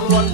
all one